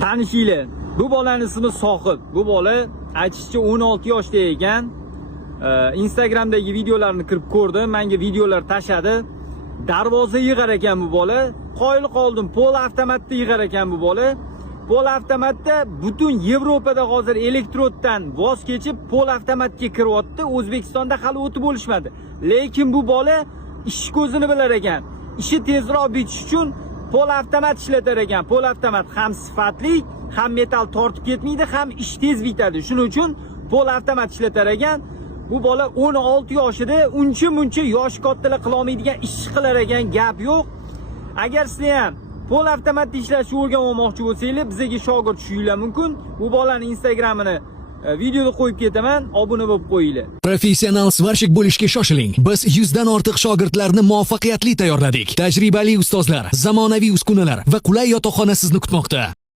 Tanishinglar. Bu bolaning ismi Sohib. Bu bola aytishicha 16 yoshda ekan. Instagramdagi videolarni kirib ko'rdim. Menga videolar tashadi. Darvoza yig'ar ekan bu bola. Qoyil qoldim. Pol avtomatda yig'ar ekan bu bola. Pol avtomatda butun Yevropada hozir elektroddan voz kechib pol avtomatga kiryapti. O'zbekistonda hali o'tib bo'lishmadi. Lekin bu bola ish ko'zini bilar ekan. Ishi tezroq bitish uchun pol avtomat ishlatar ekan. Pol avtomat ham sifatli, ham metal tortib ketmaydi, ham ish tez bitadi. Shuning uchun pol avtomat ishlatar ekan. Bu bola 16 yoshida uncha-muncha yosh kattalar qila olmaydigan ish qilar ekan, gap yo'q. Agar sizlar ham pol avtomatda ishlashni o'rganmoqchi bo'lsangiz, bizga shogird tushinglar mumkin. Bu bolaning Instagramini videoda qo'yib ketaman, obuna bo'lib qo'yinglar. Professional svarshik bo'lishga shoshiling. Biz 100 dan ortiq shogirdlarni muvaffaqiyatli tayyorladik. Tajribali ustozlar, zamonaviy uskunalar va qulay yotoqxona sizni kutmoqda.